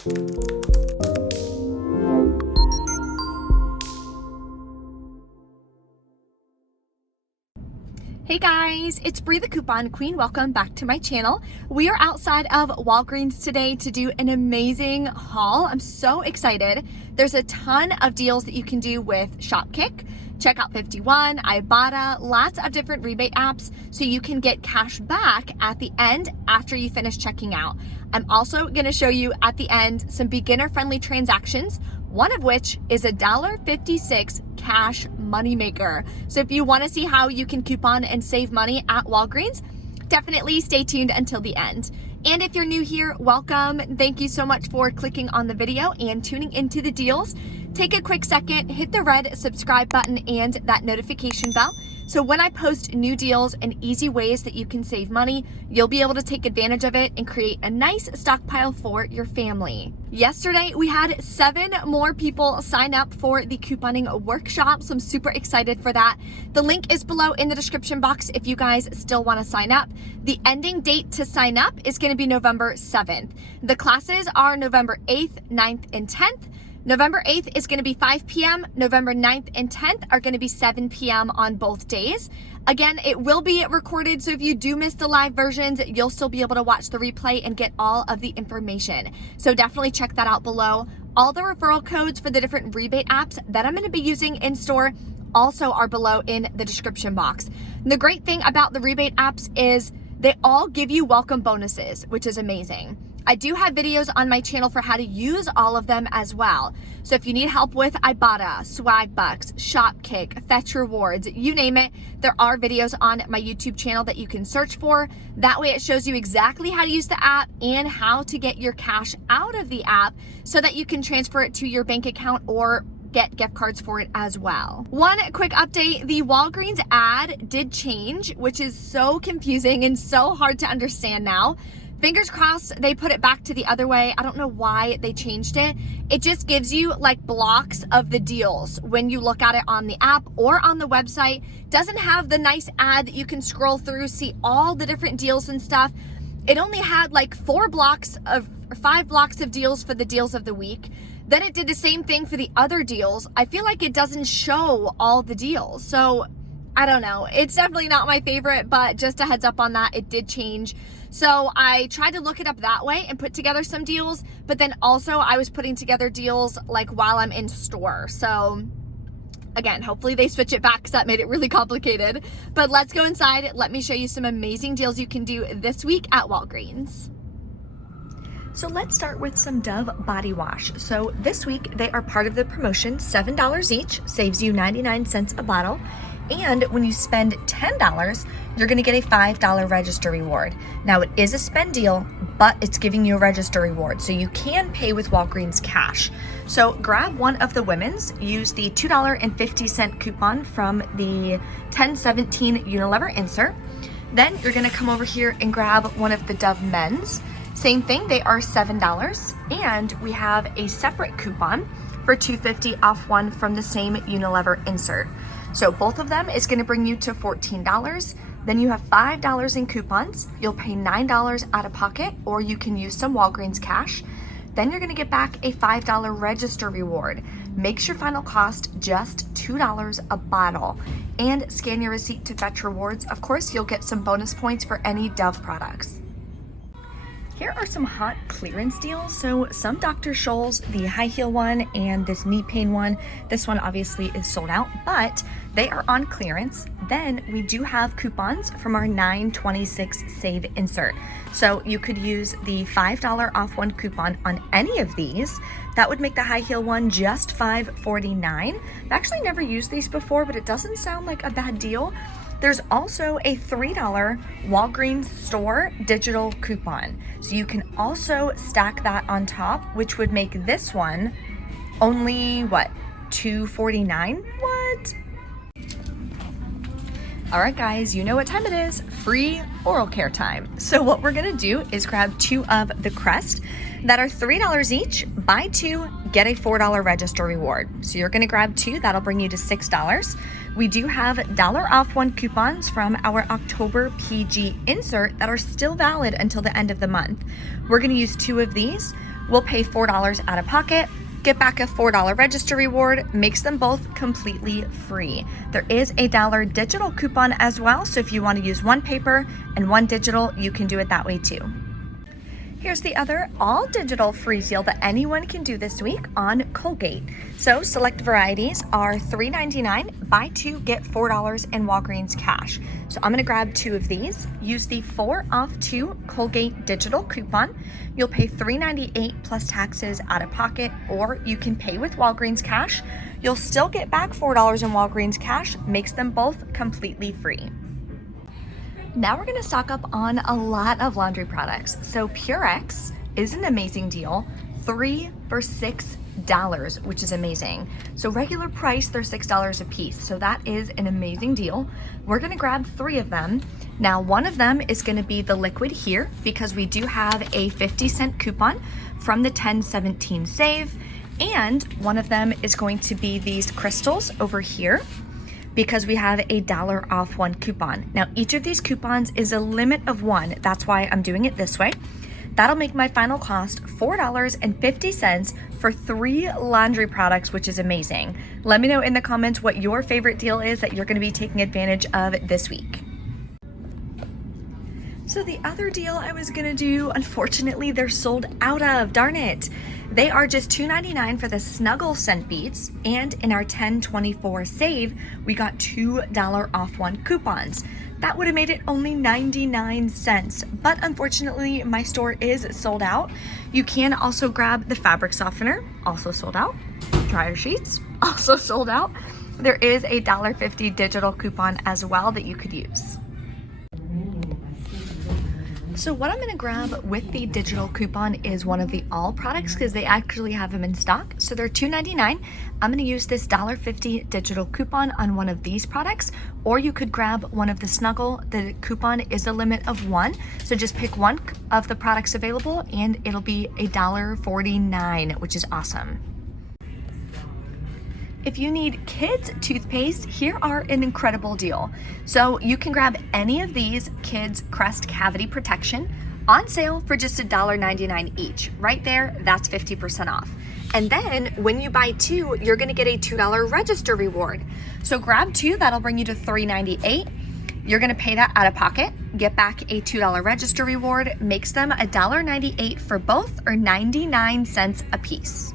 Hey guys, it's Bree the Coupon Queen. Welcome back to my channel. We are outside of Walgreens today to do an amazing haul. I'm so excited. There's a ton of deals that you can do with Shopkick, Checkout 51, Ibotta, lots of different rebate apps so you can get cash back at the end after you finish checking out. I'm also going to show you at the end some beginner-friendly transactions, one of which is a $1.56 cash moneymaker. So if you want to see how you can coupon and save money at Walgreens, definitely stay tuned until the end. And if you're new here, welcome. Thank you so much for clicking on the video and tuning into the deals. Take a quick second, hit the red subscribe button and that notification bell. So when I post new deals and easy ways that you can save money, you'll be able to take advantage of it and create a nice stockpile for your family. Yesterday, we had 7 more people sign up for the couponing workshop, so I'm super excited for that. The link is below in the description box if you guys still want to sign up. The ending date to sign up is going to be November 7th. The classes are November 8th, 9th, and 10th. November 8th is going to be 5 p.m. November 9th and 10th are going to be 7 p.m. on both days. Again, it will be recorded, so if you do miss the live versions, you'll still be able to watch the replay and get all of the information. So definitely check that out below. All the referral codes for the different rebate apps that I'm going to be using in store also are below in the description box. And the great thing about the rebate apps is they all give you welcome bonuses, which is amazing. I do have videos on my channel for how to use all of them as well. So if you need help with Ibotta, Swag Bucks, Shopkick, Fetch Rewards, you name it, there are videos on my YouTube channel that you can search for. That way it shows you exactly how to use the app and how to get your cash out of the app so that you can transfer it to your bank account or get gift cards for it as well. One quick update, the Walgreens ad did change, which is so confusing and so hard to understand now. Fingers crossed they put it back to the other way. I don't know why they changed it. It just gives you like blocks of the deals when you look at it on the app or on the website. Doesn't have the nice ad that you can scroll through, see all the different deals and stuff. It only had like 5 blocks of deals for the deals of the week. Then it did the same thing for the other deals. I feel like it doesn't show all the deals. So I don't know. It's definitely not my favorite, but just a heads up on that, it did change. So I tried to look it up that way and put together some deals, but then also I was putting together deals like while I'm in store. So again, hopefully they switch it back because that made it really complicated. But let's go inside. Let me show you some amazing deals you can do this week at Walgreens. So let's start with some Dove body wash. So this week they are part of the promotion, $7 each, saves you 99 cents a bottle. And when you spend $10, you're gonna get a $5 register reward. Now it is a spend deal, but it's giving you a register reward. So you can pay with Walgreens cash. So grab one of the women's, use the $2.50 coupon from the 1017 Unilever insert. Then you're gonna come over here and grab one of the Dove men's. Same thing, they are $7. And we have a separate coupon for $2.50 off one from the same Unilever insert. So both of them is going to bring you to $14. Then you have $5 in coupons. You'll pay $9 out of pocket, or you can use some Walgreens cash. Then you're going to get back a $5 register reward. Makes your final cost just $2 a bottle. And scan your receipt to Fetch Rewards. Of course, you'll get some bonus points for any Dove products. Here are some hot clearance deals. So some Dr. Scholl's, the high heel one and this knee pain one, this one obviously is sold out, but they are on clearance. Then we do have coupons from our 926 Save insert. So you could use the $5 off one coupon on any of these. That would make the high heel one just $5.49. I've actually never used these before, but it doesn't sound like a bad deal. There's also a $3 Walgreens store digital coupon. So you can also stack that on top, which would make this one only, what, $2.49? What? All right, guys, you know what time it is, free oral care time. So what we're gonna do is grab 2 of the Crest that are $3 each. Buy 2, get a $4 register reward. So you're gonna grab 2, that'll bring you to $6. We do have $1 coupons from our October PG insert that are still valid until the end of the month. We're gonna use 2 of these. We'll pay $4 out of pocket, get back a $4 register reward, makes them both completely free. There is a $1 digital coupon as well, so if you want to use 1 paper and 1 digital, you can do it that way too. Here's the other all digital free deal that anyone can do this week on Colgate. So select varieties are $3.99, buy 2, get $4 in Walgreens cash. So I'm gonna grab 2 of these, use the 4 off 2 Colgate digital coupon. You'll pay $3.98 plus taxes out of pocket, or you can pay with Walgreens cash. You'll still get back $4 in Walgreens cash, makes them both completely free. Now we're gonna stock up on a lot of laundry products. So Purex is an amazing deal, 3 for $6, which is amazing. So regular price, they're $6 a piece. So that is an amazing deal. We're gonna grab 3 of them. Now, one of them is gonna be the liquid here because we do have a 50-cent coupon from the 10/17 save. And one of them is going to be these crystals over here, because we have a $1 off 1 coupon. Now, each of these coupons is a limit of 1. That's why I'm doing it this way. That'll make my final cost $4.50 for 3 laundry products, which is amazing. Let me know in the comments what your favorite deal is that you're gonna be taking advantage of this week. So the other deal I was gonna do, unfortunately, they're sold out of, darn it. They are just $2.99 for the Snuggle scent beads, and in our 10/24 save, we got $2 off 1 coupons. That would have made it only 99 cents, but unfortunately, my store is sold out. You can also grab the fabric softener, also sold out. Dryer sheets, also sold out. There is a $1.50 digital coupon as well that you could use. So what I'm gonna grab with the digital coupon is one of the all products because they actually have them in stock. So they're $2.99. I'm gonna use this $1.50 digital coupon on one of these products, or you could grab one of the Snuggle. The coupon is a limit of 1. So just pick one of the products available and it'll be $1.49, which is awesome. If you need kids toothpaste, here are an incredible deal. So you can grab any of these Kids Crest Cavity Protection on sale for just $1.99 each. Right there, that's 50% off. And then when you buy 2, you're gonna get a $2 register reward. So grab 2, that'll bring you to $3.98. You're gonna pay that out of pocket, get back a $2 register reward, makes them $1.98 for both, or 99 cents a piece.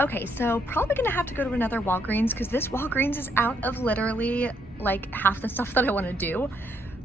Okay, so probably gonna have to go to another Walgreens because this Walgreens is out of literally like half the stuff that I wanna do.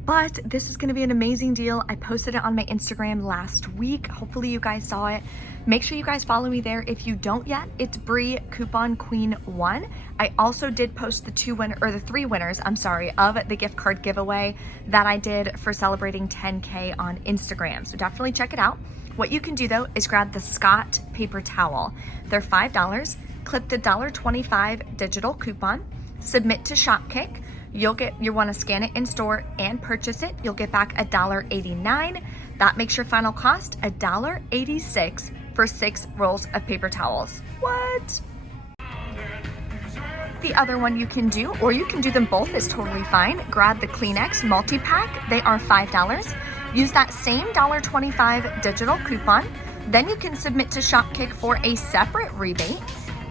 But this is gonna be an amazing deal. I posted it on my Instagram last week. Hopefully you guys saw it. Make sure you guys follow me there. If you don't yet, it's Bree Coupon Queen 1. I also did post the 3 winners, of the gift card giveaway that I did for celebrating 10K on Instagram. So definitely check it out. What you can do though is grab the Scott paper towel. They're $5. Click the $1.25 digital coupon, submit to Shopkick. You want to scan it in store and purchase it. You'll get back $1.89. That makes your final cost $1.86 for 6 rolls of paper towels. What? The other one you can do, or you can do them both, is totally fine. Grab the Kleenex multi-pack. They are $5. Use that same $1.25 digital coupon. Then you can submit to Shopkick for a separate rebate.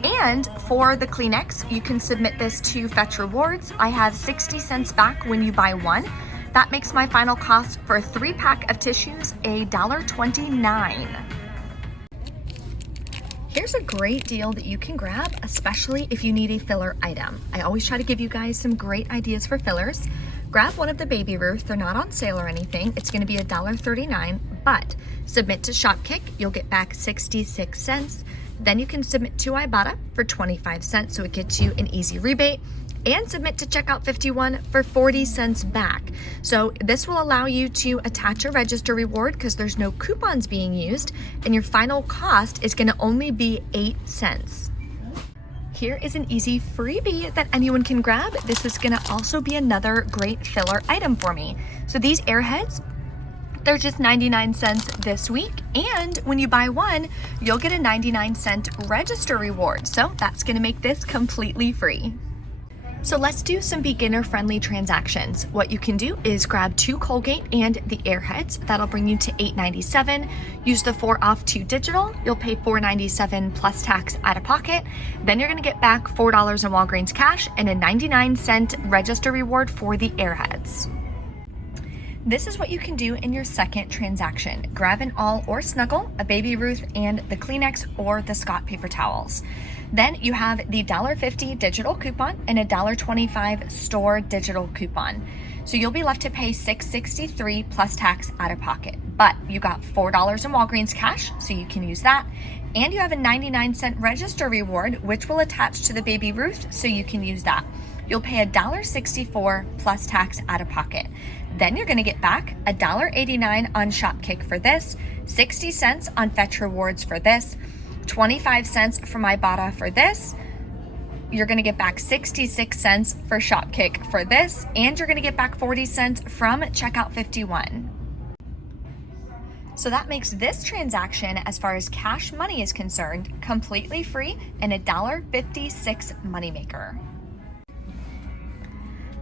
And for the Kleenex, you can submit this to Fetch Rewards. I have 60 cents back when you buy 1. That makes my final cost for a 3-pack of tissues $1.29. Here's a great deal that you can grab, especially if you need a filler item. I always try to give you guys some great ideas for fillers. Grab one of the Baby Ruth. They're not on sale or anything. It's gonna be $1.39, but submit to Shopkick. You'll get back 66 cents. Then you can submit to Ibotta for 25 cents, so it gets you an easy rebate, and submit to Checkout 51 for 40 cents back. So this will allow you to attach a register reward because there's no coupons being used, and your final cost is gonna only be 8 cents. Here is an easy freebie that anyone can grab. This is gonna also be another great filler item for me. So these Airheads, they're just 99 cents this week. And when you buy one, you'll get a 99-cent register reward. So that's gonna make this completely free. So let's do some beginner-friendly transactions. What you can do is grab 2 Colgate and the Airheads. That'll bring you to $8.97. Use the 4 off 2 digital. You'll pay $4.97 plus tax out of pocket. Then you're gonna get back $4 in Walgreens cash and a 99-cent register reward for the Airheads. This is what you can do in your second transaction. Grab an All or Snuggle, a Baby Ruth, and the Kleenex or the Scott paper towels. Then you have the $1.50 digital coupon and a $1.25 store digital coupon. So you'll be left to pay $6.63 plus tax out of pocket. But you got $4 in Walgreens cash, so you can use that. And you have a 99-cent register reward, which will attach to the Baby Ruth, so you can use that. You'll pay $1.64 plus tax out of pocket. Then you're gonna get back $1.89 on Shopkick for this, 60 cents on Fetch Rewards for this, 25 cents from Ibotta for this. You're gonna get back 66 cents for Shopkick for this, and you're gonna get back 40 cents from Checkout 51. So that makes this transaction, as far as cash money is concerned, completely free and a $1.56 moneymaker.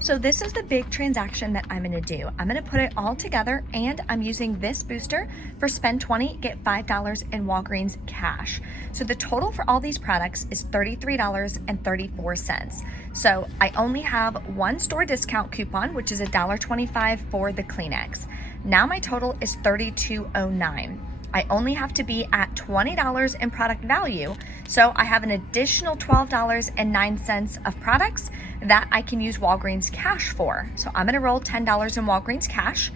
So this is the big transaction that I'm gonna do. I'm gonna put it all together, and I'm using this booster for spend 20, get $5 in Walgreens cash. So the total for all these products is $33.34. So I only have one store discount coupon, which is $1.25 for the Kleenex. Now my total is $32.09. I only have to be at $20 in product value, so I have an additional $12.09 of products that I can use Walgreens cash for. So I'm gonna roll $10 in Walgreens cash.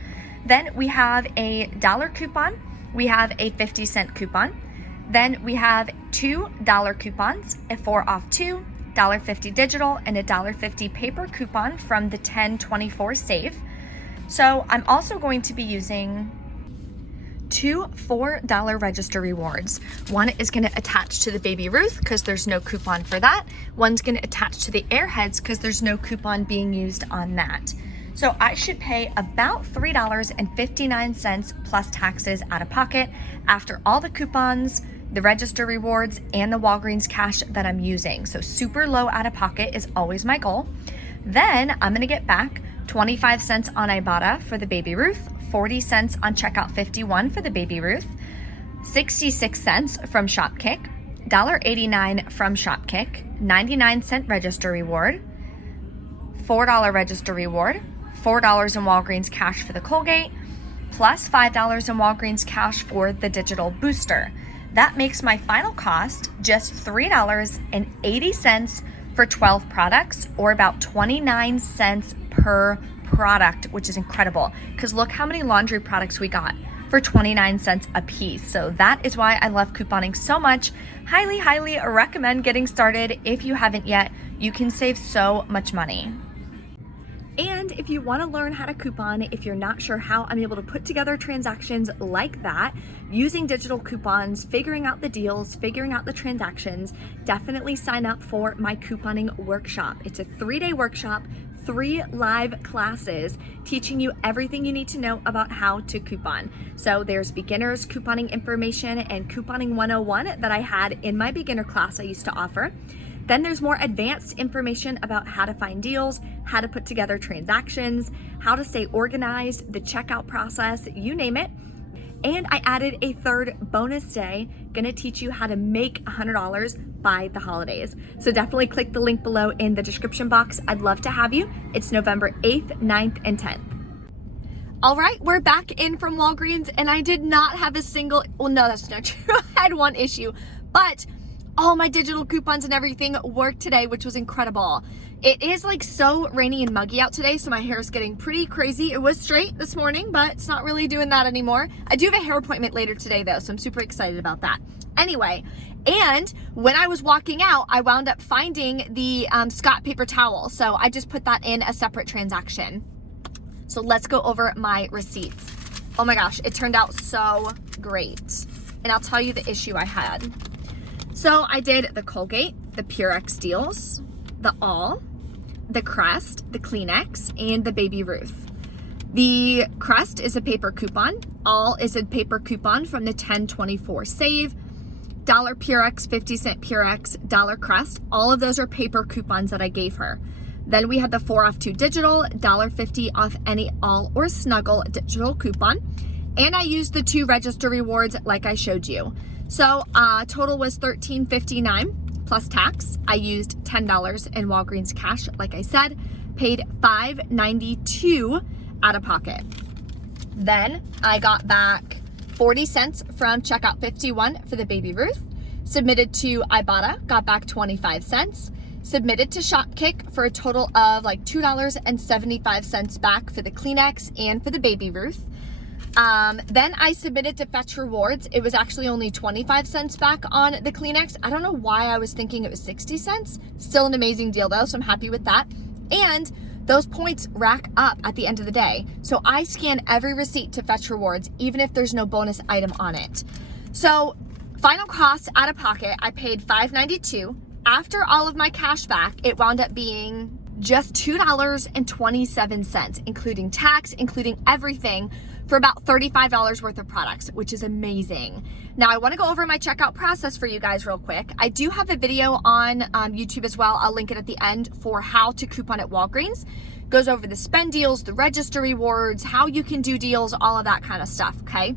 Then we have a $1 coupon, we have a 50-cent coupon, then we have $2 coupons, a 4 off 2, $1.50 digital, and a $1.50 paper coupon from the 10/24 save. So I'm also going to be using 2 $4 register rewards. One is gonna attach to the Baby Ruth because there's no coupon for that. One's gonna attach to the Airheads because there's no coupon being used on that. So I should pay about $3.59 plus taxes out of pocket after all the coupons, the register rewards, and the Walgreens cash that I'm using. So super low out of pocket is always my goal. Then I'm gonna get back 25 cents on Ibotta for the Baby Ruth, 40 cents on Checkout 51 for the Baby Ruth, 66 cents from Shopkick, $1.89 from Shopkick, 99-cent register reward, $4 register reward, $4 in Walgreens cash for the Colgate, plus $5 in Walgreens cash for the digital booster. That makes my final cost just $3.80 for 12 products, or about 29 cents per product, which is incredible because look how many laundry products we got for 29 cents a piece. So that is why I love couponing so much. Highly, highly recommend getting started if you haven't yet. You can save so much money. And if you want to learn how to coupon, if you're not sure how I'm able to put together transactions like that, using digital coupons, figuring out the deals, figuring out the transactions, definitely sign up for my couponing workshop. It's a 3-day workshop, 3 live classes teaching you everything you need to know about how to coupon. So there's beginners couponing information and couponing 101 that I had in my beginner class I used to offer. Then there's more advanced information about how to find deals, how to put together transactions, how to stay organized, the checkout process, you name it. And I added a 3rd bonus day, gonna teach you how to make $100 by the holidays. So definitely click the link below in the description box. I'd love to have you. It's November 8th, 9th, and 10th. All right, we're back in from Walgreens, and I did not have a single, well, no, that's not true. I had one issue, but all my digital coupons and everything worked today, which was incredible. It is like so rainy and muggy out today, so my hair is getting pretty crazy. It was straight this morning, but it's not really doing that anymore. I do have a hair appointment later today though, so I'm super excited about that. Anyway, and when I was walking out, I wound up finding the Scott paper towel. So I just put that in a separate transaction. So let's go over my receipts. Oh my gosh, it turned out so great. And I'll tell you the issue I had. So I did the Colgate, the Purex deals, the All, the Crest, the Kleenex, and the Baby Ruth. The Crest is a paper coupon. All is a paper coupon from the 10/24 save. $1 Purex, 50-cent Purex, $1 Crest. All of those are paper coupons that I gave her. Then we had the 4 off 2 digital, $1.50 off any All or Snuggle digital coupon. And I used the 2 register rewards like I showed you. So total was $13.59 plus tax. I used $10 in Walgreens cash, like I said, paid $5.92 out of pocket. Then I got back 40 cents from checkout 51 for the Baby Ruth, submitted to Ibotta, got back 25 cents, submitted to Shopkick for a total of like $2.75 back for the Kleenex and for the Baby Ruth. Then I submitted to Fetch Rewards. It was actually only 25 cents back on the Kleenex. I don't know why I was thinking it was 60 cents. Still an amazing deal though, so I'm happy with that. And those points rack up at the end of the day. So I scan every receipt to Fetch Rewards, even if there's no bonus item on it. So final cost out of pocket, I paid $5.92. After all of my cash back, it wound up being just $2.27, including tax, including everything, for about $35 worth of products, which is amazing. Now I wanna go over my checkout process for you guys real quick. I do have a video on YouTube as well. I'll link it at the end for how to coupon at Walgreens. Goes over the spend deals, the register rewards, how you can do deals, all of that kind of stuff, okay?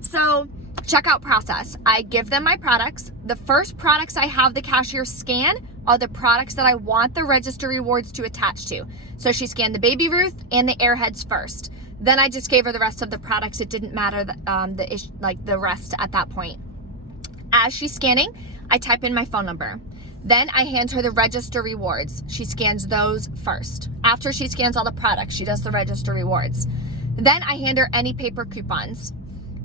So checkout process, I give them my products. The first products I have the cashier scan are the products that I want the register rewards to attach to. So she scanned the Baby Ruth and the Airheads first. Then I just gave her the rest of the products. It didn't matter the rest at that point. As she's scanning, I type in my phone number. Then I hand her the register rewards. She scans those first. After she scans all the products, she does the register rewards. Then I hand her any paper coupons.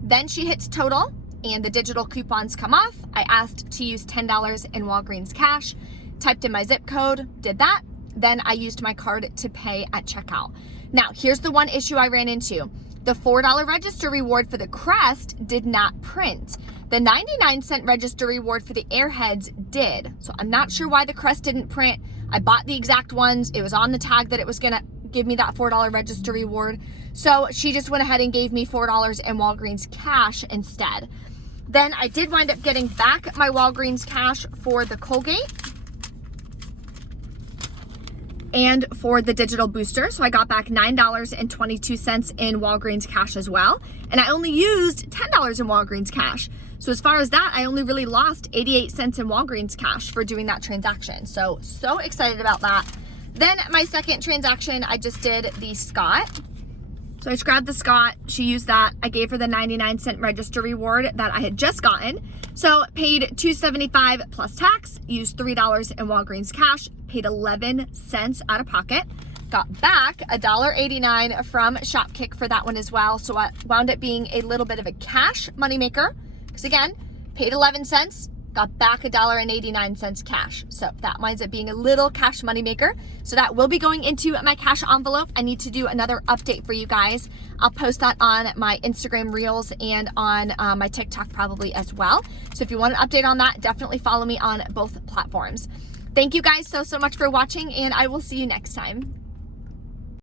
Then she hits total and the digital coupons come off. I asked to use $10 in Walgreens cash, typed in my zip code, did that. Then I used my card to pay at checkout. Now, here's the one issue I ran into. The $4 register reward for the Crest did not print. The 99-cent register reward for the Airheads did. So I'm not sure why the Crest didn't print. I bought the exact ones. It was on the tag that it was gonna give me that $4 register reward. So she just went ahead and gave me $4 in Walgreens cash instead. Then I did wind up getting back my Walgreens cash for the Colgate and for the digital booster. So I got back $9.22 in Walgreens cash as well. And I only used $10 in Walgreens cash. So as far as that, I only really lost 88 cents in Walgreens cash for doing that transaction. So excited about that. Then my second transaction, I just did the Scott. So I just grabbed the Scott, she used that. I gave her the 99-cent register reward that I had just gotten. So paid $2.75 plus tax, used $3 in Walgreens cash, paid 11 cents out of pocket. Got back $1.89 from Shopkick for that one as well. So I wound up being a little bit of a cash moneymaker. Because again, paid 11 cents, got back $1.89 cash. So that winds up being a little cash moneymaker. So that will be going into my cash envelope. I need to do another update for you guys. I'll post that on my Instagram Reels and on my TikTok probably as well. So if you want an update on that, definitely follow me on both platforms. Thank you guys so much for watching, and I will see you next time.